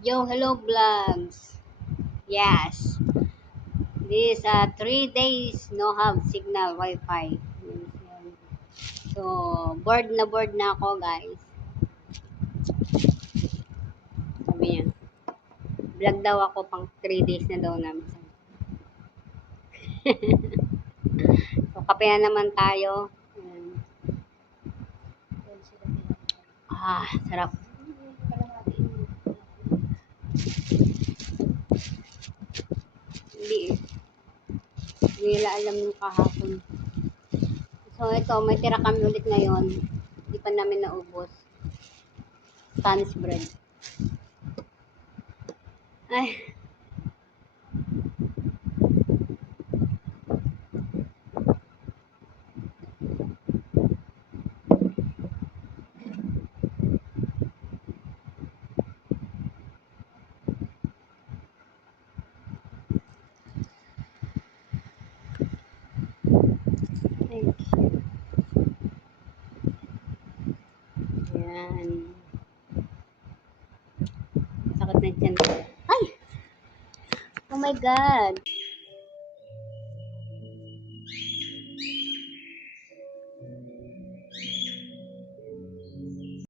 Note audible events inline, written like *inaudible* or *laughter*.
Yo, hello vlogs. Yes. This uh, three days no have signal wifi. So, bored na bored na ako guys. Sabi niya. Vlog daw ako pang 3 days na daw namin. *laughs* so, kape na naman tayo. Ah, sarap. Eh. Hindi nila alam yung kahapon. So, ito, may tira kami ulit ngayon. Hindi pa namin naubos. Spanish bread. Ay. Yan. Sakit na dyan. Ay! Oh my God!